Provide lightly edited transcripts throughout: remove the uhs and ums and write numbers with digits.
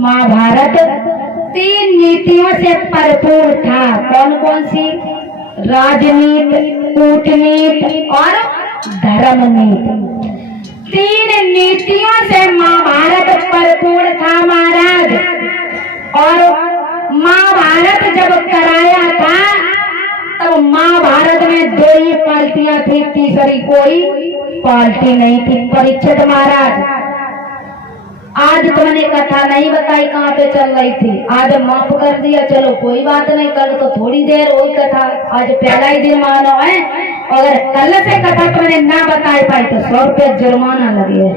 महाभारत 3 नीतियों से भरपूर था। कौन कौन सी? राजनीति, कूटनीति और धर्मनीति। 3 नीतियों से महाभारत भरपूर था महाराज। और महाभारत जब कराया था तब महाभारत में 2 ही पार्टियां थी, तीसरी कोई पार्टी नहीं थी। परीक्षित महाराज, आज तुमने कथा नहीं बताई कहाँ पे चल रही थी, आज माफ कर दिया, चलो कोई बात नहीं, कल तो थोड़ी देर हुई कथा, आज पहला ही दिन मानो है। अगर कल से कथा तुमने ना बता पाई तो 100 रुपया जुर्माना लगे।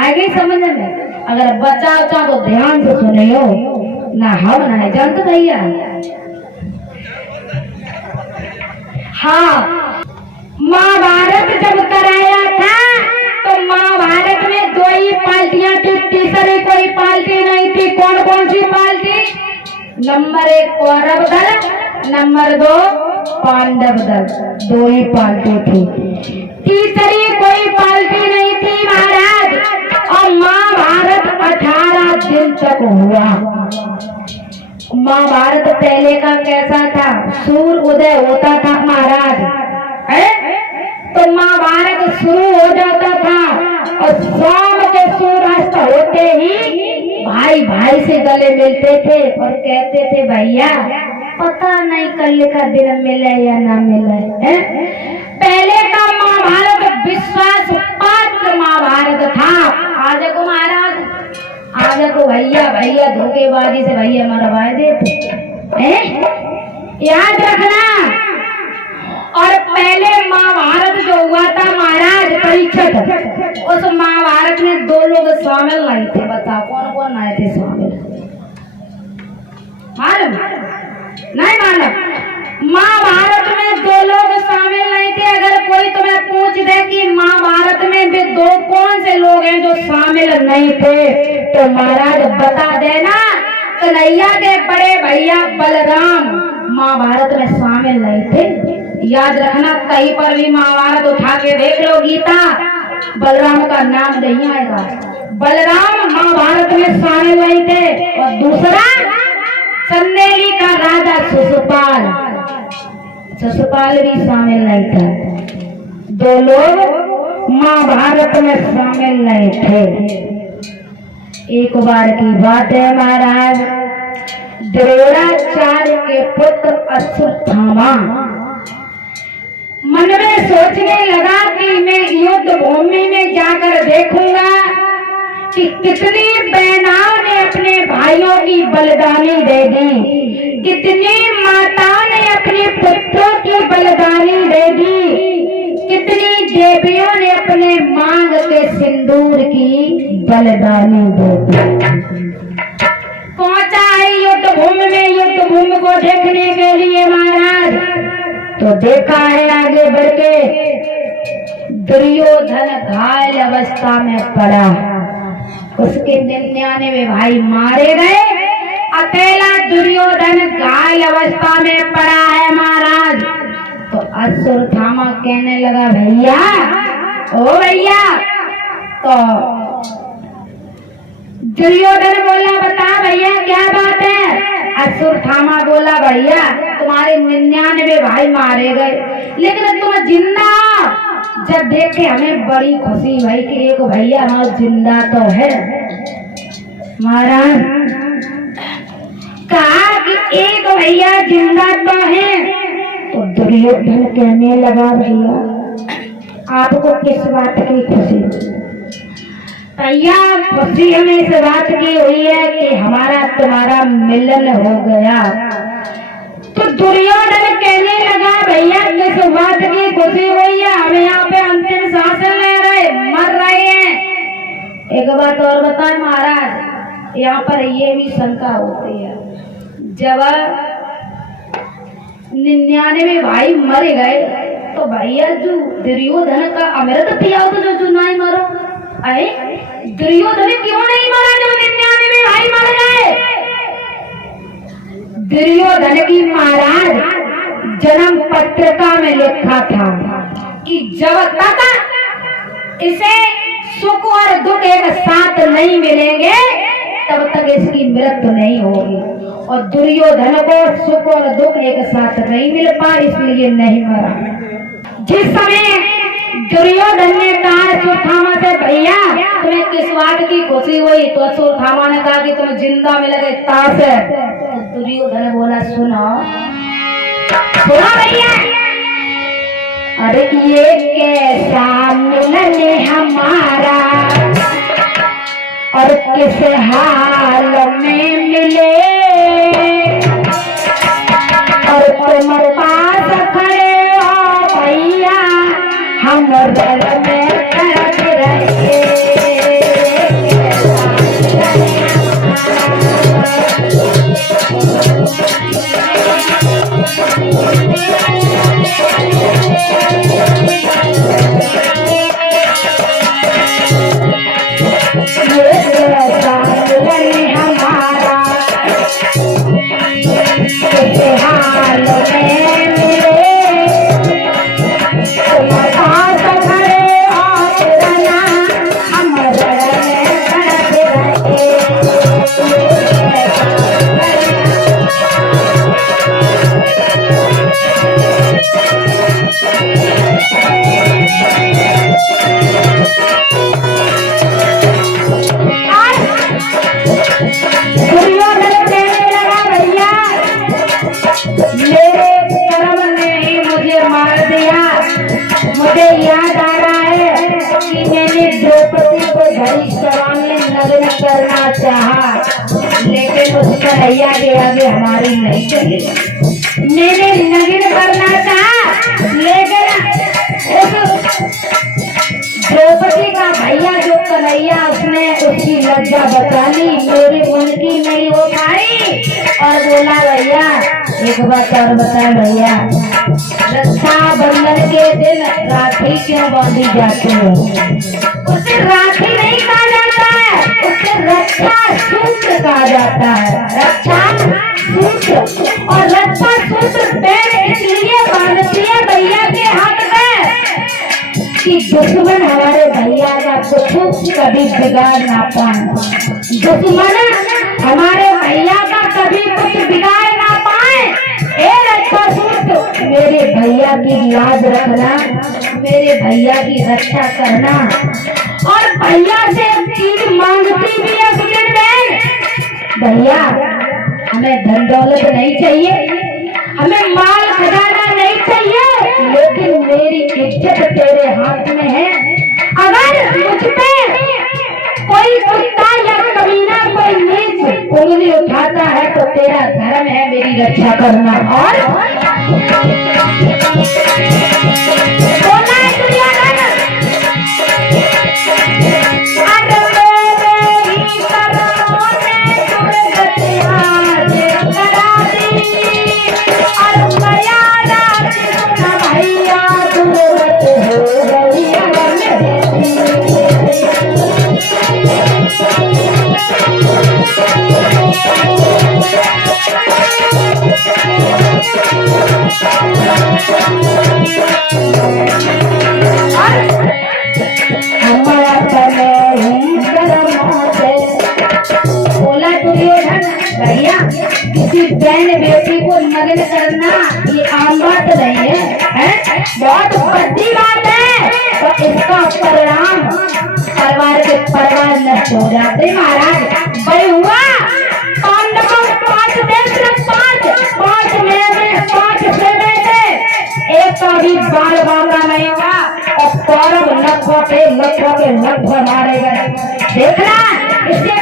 आगे समझ में? अगर बचा उचा तो ध्यान से सुनियो, ना हम ना है जानते भैया। हाँ, महाभारत जब कराया था तो महाभारत में 2 ही पार्टियां थी, तीसरी कोई पार्टी नहीं थी। कौन कौन सी पार्टी? नंबर 1 कौरव दल, नंबर 2 पांडव दल, 2 ही पार्टी थी, तीसरी कोई पार्टी नहीं थी महाराज। और महाभारत 18 दिन तक हुआ। महाभारत पहले का कैसा था? सूर्य उदय होता था महाराज, तो महाभारत शुरू हो जाता था और शाम के सूर्यास्त होते ही भाई भाई से गले मिलते थे और कहते थे भैया पता नहीं कल का दिन मिले या ना मिले। पहले का महाभारत विश्वास पात्र महाभारत था। आज को महाराज, आज को भैया भैया धोखेबाजी से भैया मरवा देते, याद रखना। और पहले महाभारत जो हुआ था महाराज परीक्षित, उस महाभारत में 2 लोग शामिल नहीं थे। बताओ कौन कौन आए थे शामिल? मालूम नहीं? मालूम? महाभारत में 2 लोग शामिल नहीं थे। अगर कोई तुम्हें पूछ दे कि महाभारत में भी 2 कौन से लोग हैं जो शामिल नहीं थे, तो महाराज बता देना कन्हैया के बड़े भैया बलराम महाभारत में शामिल नहीं थे। याद रखना, कहीं पर भी महाभारत उठा के देख लो गीता, बलराम का नाम नहीं आएगा। बलराम महाभारत में शामिल नहीं थे। और दूसरा, चंदेली का राजा शिशुपाल, शिशुपाल भी शामिल नहीं था। 2 लोग महाभारत में शामिल नहीं थे। एक बार की बात है महाराज, द्रोणाचार्य के पुत्र अश्वत्थामा मन में सोचने लगा कि मैं युद्ध भूमि में जाकर देखूंगा कि कितनी बहनाओं ने अपने भाइयों की बलिदानी दे दी, कितनी माताओं ने अपने पुत्रों की बलिदानी दे दी, कितनी देवियों ने अपने मांग के सिंदूर की बलिदानी दे दी। पहुंचा है युद्ध भूमि में, युद्ध भूमि को देखने के लिए महाराज। तो देखा है आगे बढ़ के दुर्योधन घायल अवस्था में पड़ा, उसके 99 भाई मारे गए, अकेला दुर्योधन घायल अवस्था में पड़ा है महाराज। तो अश्वत्थामा कहने लगा भैया, ओ भैया। तो दुर्योधन बोला बता भैया क्या बात है? अश्वत्थामा बोला भैया तुम्हारे 99 भाई मारे गए लेकिन तुम जिंदा। जब देखे हमें बड़ी खुशी भाई कि एक भैया हमारा जिंदा तो है। महाराज कहा कि एक भैया जिंदा तो है। तो दुर्योधन कहने लगा भैया आपको किस बात की खुशी? भैया खुशी हमें इस बात की हुई है कि हमारा तुम्हारा मिलन हो गया। तो दुर्योधन कहने लगा भैया किस बात की खुशी हुई है? हमें यहाँ पे अंतिम सांस ले रहे, मर रहे हैं। एक बात और बताएं महाराज, यहाँ पर ये भी शंका होती है जब 99 भाई मर गए तो भैया जो दुर्योधन का अमृत पिया तो जो नहीं मरो, अरे दुर्योधन क्यों नहीं मरा जब 99 भाई मर गए? दुर्योधन की महाराज जन्म पत्रिका में लिखा था कि जब तक इसे सुख और दुख एक साथ नहीं मिलेंगे तब तक इसकी मृत्यु नहीं होगी। और दुर्योधन को सुख और दुख एक साथ नहीं मिल पाए, इसलिए नहीं मरा। जिस समय दुर्योधन ने कहा अश्वत्थामा से, भैया तुम्हें किस बात की खुशी हुई? तो अश्वत्थामा ने कहा कि तुम जिंदा मिल गए ताश है। तो दुर्योधन बोला, सुनो भैया, अरे ये कैसा मिलन हमारा और किस हाल में मिले, और तुम पास खड़े हो भैया, हम दर में तड़प रहे। मुझे याद आ रहा है कि मैंने द्रौपदी को घड़ी सभा में नग्न करना चाहा, लेकिन उस कन्हैया के आगे हमारी नहीं चली। मैंने नग्न करना चाहा, लेकिन द्रौपदी का भैया जो कन्हैया, उसने उसकी लज्जा बचा ली, मेरी उनकी नहीं हो पाई। और बोला, भैया एक बात और बता भैया, रक्षाबंधन के दिन राखी क्यों बांधी जाती है? उसे राखी नहीं कहा जाता है, उसे रक्षा सूत्र कहा जाता है। रक्षा सूत्र, और रक्षा सूत्र बहन इसलिए बांधती है भैया के हाथ में कि दुश्मन हमारे भैया का कुछ कभी बिगाड़ ना पाए, दुश्मन हमारे भैया का कभी कुछ बिगाड़ ना पाए। ए रक्षा सूत्र, मेरे भैया की लाज रखना, मेरे भैया की रक्षा करना। और भैया से चीज मांगती भी है सुनील बहन, भैया हमें धन दौलत नहीं चाहिए, हमें माल खजाना नहीं चाहिए, लेकिन मेरी इज्जत तेरे हाथ में है। अगर मुझ पे कोई कुत्ता या कमीना कोई नीच उंगली उठाता है तो तेरा धर्म है मेरी रक्षा करना। और बोला दुर्योधन, बहन बेटी को नग्न करना ये आम बात नहीं है, बहुत बड़ी बात है। तो इसका परिणाम परिवार के परिवार नष्ट हो जाते। महाराज भाई हुआ पांडवों 5 देश, 5 में 5 से बेटे, एक का भी बाल बांका नहीं हुआ, और कौरव लखों के लख मारे गए। देखना इससे